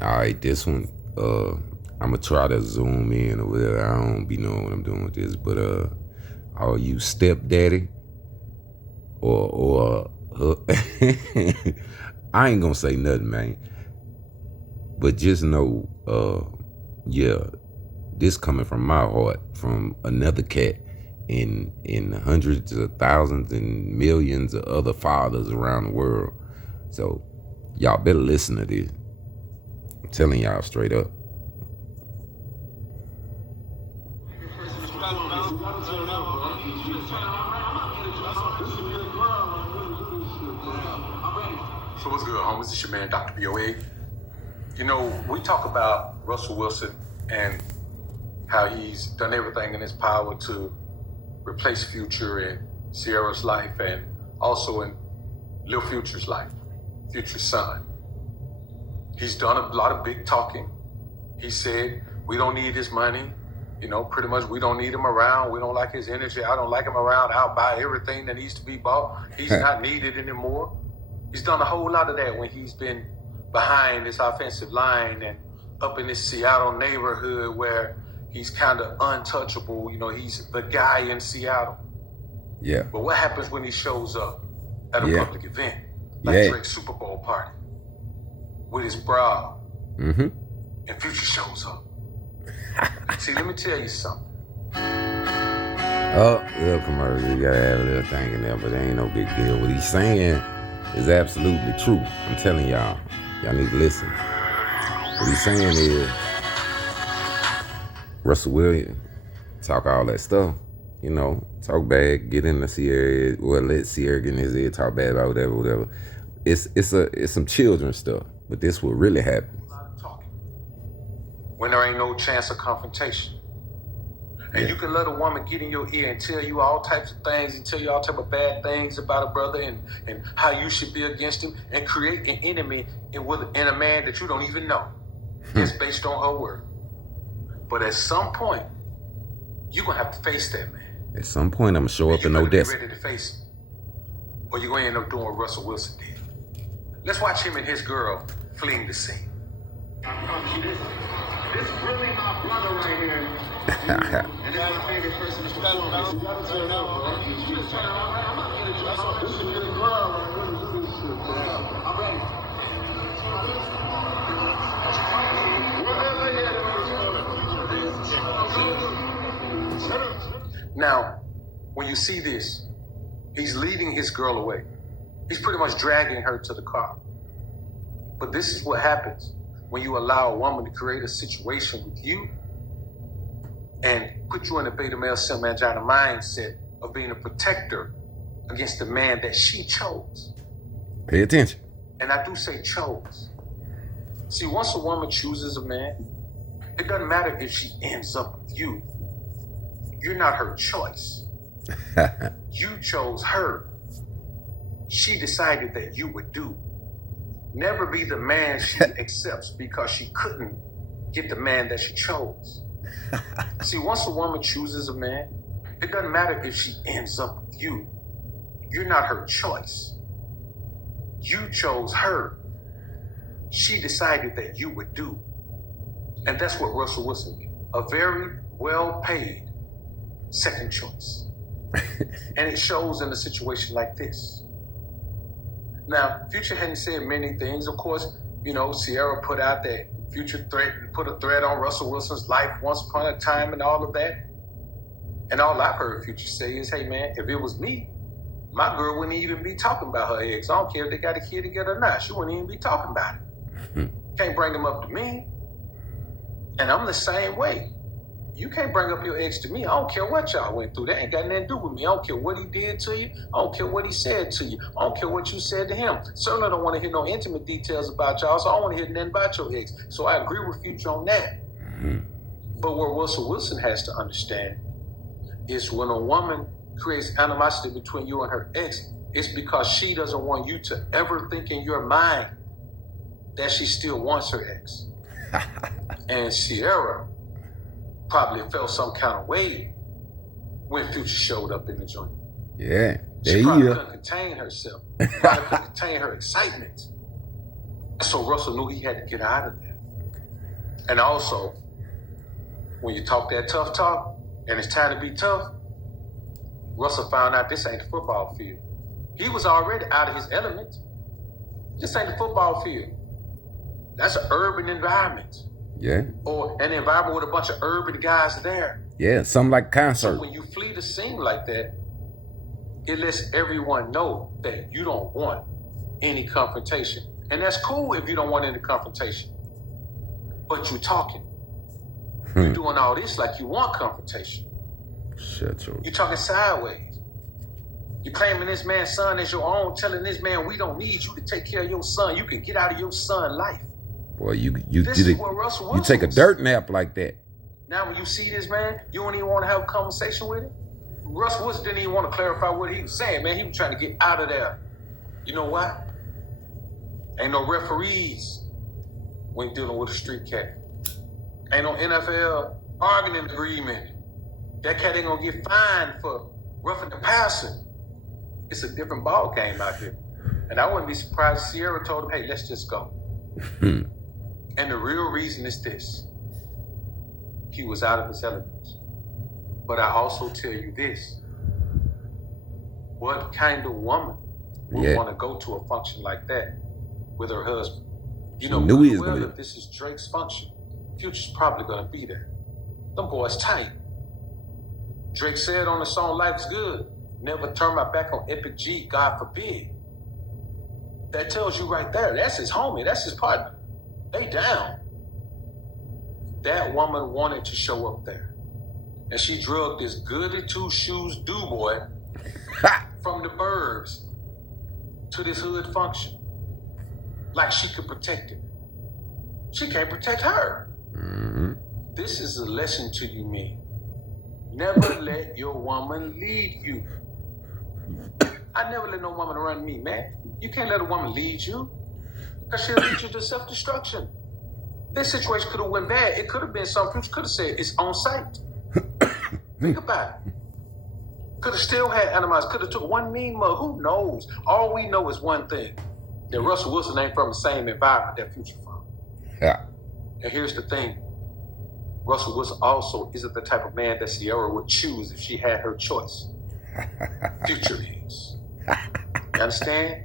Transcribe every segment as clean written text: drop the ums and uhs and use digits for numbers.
All right, this one, I'm gonna try to zoom in or whatever. I don't be knowing what I'm doing with this, but are you stepdaddy or I ain't gonna say nothing, man. But just know, yeah, this coming from my heart, from another cat, in hundreds of thousands and millions of other fathers around the world. So y'all better listen to this. I'm telling y'all straight up. So what's good, homies? It's your man, Dr. BOA. You know, we talk about Russell Wilson and how he's done everything in his power to replace Future in Sierra's life and also in Lil Future's life, Future's son. He's done a lot of big talking. He said, we don't need his money. You know, pretty much we don't need him around. We don't like his energy. I don't like him around. I'll buy everything that needs to be bought. He's not needed anymore. He's done a whole lot of that when he's been behind this offensive line and up in this Seattle neighborhood where he's kind of untouchable. You know, he's the guy in Seattle. Yeah. But what happens when he shows up at a public event, like Drake's Super Bowl party, with his bra, and Future shows up? See, let me tell you something. Oh, little commercial. You gotta have a little thing in there, but it ain't no big deal. What he's saying is absolutely true. I'm telling y'all. Y'all need to listen. What he's saying is, Russell Williams talk all that stuff, you know, talk bad, get in the Sierra, well, let Sierra get in his ear, talk bad about whatever. It's some children stuff, but this will really happen. When there ain't no chance of confrontation. And you can let a woman get in your ear and tell you all types of things and tell you all type of bad things about a brother and how you should be against him and create an enemy in a man that you don't even know. It's based on her word. But at some point, you're going to have to face that man. At some point, I'm going to show up in Odessa. You're ready to face him. Or you're going to end up doing what Russell Wilson did. Let's watch him and his girl fleeing the scene. This is really my brother right here. And that's my favorite person to perform. You gotta turn out, bro. You just turn around. I'm not gonna dress. This is your girl right here. Do this shit, bro. I'm ready. Now, when you see this, he's leading his girl away. He's pretty much dragging her to the car. But this is what happens when you allow a woman to create a situation with you and put you in a beta male sim angina mindset of being a protector against the man that she chose. Pay attention. And I do say chose. See, once a woman chooses a man, it doesn't matter if she ends up with you. You're not her choice. You chose her. She decided that you would do. Never be the man she accepts because she couldn't get the man that she chose. See, once a woman chooses a man, it doesn't matter if she ends up with you. You're not her choice. You chose her. She decided that you would do. And that's what Russell Wilson did. A very well-paid second choice. And it shows in a situation like this. Now, Future hadn't said many things. Of course, you know, Sierra put out that Future put a threat on Russell Wilson's life once upon a time and all of that. And all I've heard Future say is, hey, man, if it was me, my girl wouldn't even be talking about her ex. I don't care if they got a kid together or not. She wouldn't even be talking about it. Can't bring him up to me. And I'm the same way. You can't bring up your ex to me. I don't care what y'all went through. That ain't got nothing to do with me. I don't care what he did to you. I don't care what he said to you. I don't care what you said to him. Certainly don't want to hear no intimate details about y'all, so I don't want to hear nothing about your ex. So I agree with Future on that. But what Russell Wilson has to understand is when a woman creates animosity between you and her ex, it's because she doesn't want you to ever think in your mind that she still wants her ex. And Sierra probably felt some kind of way when Future showed up in the joint. Yeah, she probably couldn't contain herself. Probably couldn't contain her excitement. So Russell knew he had to get out of there. And also, when you talk that tough talk and it's time to be tough, Russell found out this ain't the football field. He was already out of his element. This ain't the football field. That's an urban environment. Yeah. Or an environment with a bunch of urban guys there. Yeah, something like concert. So when you flee the scene like that, it lets everyone know that you don't want any confrontation. And that's cool if you don't want any confrontation. But you're talking. You're doing all this like you want confrontation. Shut your... You're talking sideways. You're claiming this man's son as your own, telling this man, we don't need you to take care of your son. You can get out of your son's life. Boy, you take a dirt nap like that. Now when you see this man, you don't even want to have a conversation with him. Russell Wilson didn't even want to clarify what he was saying, man. He was trying to get out of there. You know why? Ain't no referees when dealing with a street cat. Ain't no NFL bargaining agreement. That cat ain't gonna get fined for roughing the passer. It's a different ball game out here. And I wouldn't be surprised if Sierra told him, hey, let's just go. And the real reason is this. He was out of his elements. But I also tell you this. What kind of woman would want to go to a function like that with her husband? You know, if this is Drake's function, Future's probably going to be there. Them boys tight. Drake said on the song Life's Good, never turn my back on Epic G, God forbid. That tells you right there, that's his homie, that's his partner. They down. That woman wanted to show up there. And she drugged this goody two-shoes do-boy from the burbs to this hood function. Like she could protect him. She can't protect her. This is a lesson to you men. Never let your woman lead you. I never let no woman run me, man. You can't let a woman lead you because she'll lead you to self-destruction. This situation could have went bad. It could have been something. Future could have said it's on site. Think about it. Could have still had animals. Could have took one mean mug. Who knows? All we know is one thing. That Russell Wilson ain't from the same environment that Future from. Yeah. And here's the thing. Russell Wilson also isn't the type of man that Sierra would choose if she had her choice. Future is. You understand?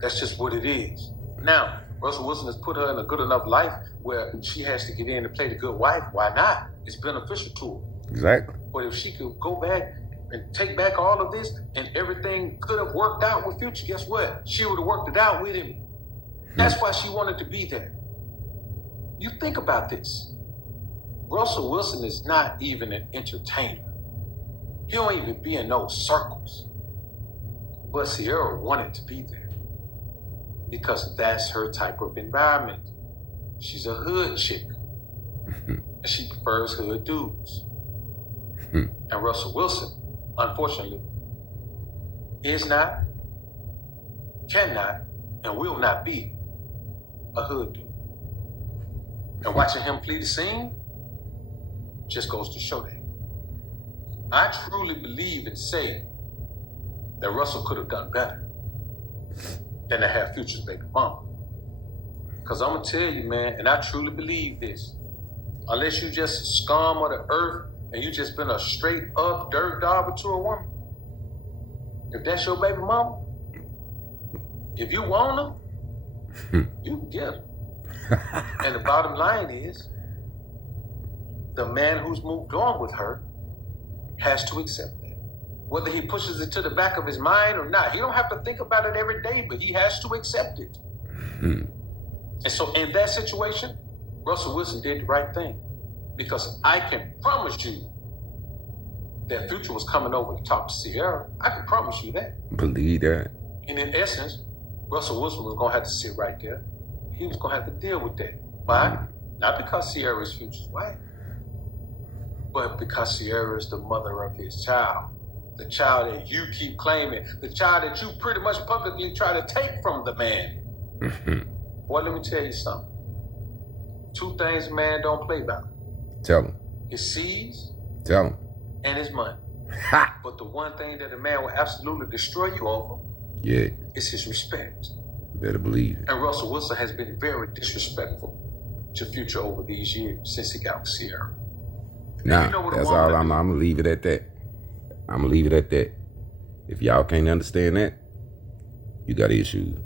That's just what it is. Now, Russell Wilson has put her in a good enough life where she has to get in and play the good wife. Why not? It's beneficial to her. Exactly. But if she could go back and take back all of this and everything could have worked out with Future, guess what? She would have worked it out with him. That's why she wanted to be there. You think about this. Russell Wilson is not even an entertainer. He don't even be in those circles. But Sierra wanted to be there because that's her type of environment. She's a hood chick. And she prefers hood dudes. And Russell Wilson, unfortunately, is not, cannot, and will not be a hood dude. And watching him flee the scene just goes to show that. I truly believe and say that Russell could have done better than to have Future's baby mama. Because I'm going to tell you, man, and I truly believe this, unless you just scum of the earth and you just been a straight up dirt dauber to a woman, if that's your baby mama, if you want her, you can get her. And the bottom line is, the man who's moved on with her has to accept that. Whether he pushes it to the back of his mind or not, he don't have to think about it every day, but he has to accept it. And so in that situation, Russell Wilson did the right thing. Because I can promise you that Future was coming over to talk to Sierra. I can promise you that. Believe that. And in essence, Russell Wilson was going to have to sit right there. He was going to have to deal with that. Why? Not because Sierra is Future's wife, but because Sierra is the mother of his child. The child that you keep claiming. The child that you pretty much publicly try to take from the man. Boy, let me tell you something. Two things a man don't play about. Tell him. His seeds. Tell him. And his money. But the one thing that a man will absolutely destroy you over is his respect. Better believe it. And Russell Wilson has been very disrespectful your future over these years since he got with Sierra. Nah, you know what a that's woman all. I'm do? gonna leave it at that. I'm gonna leave it at that. If y'all can't understand that, you got issues.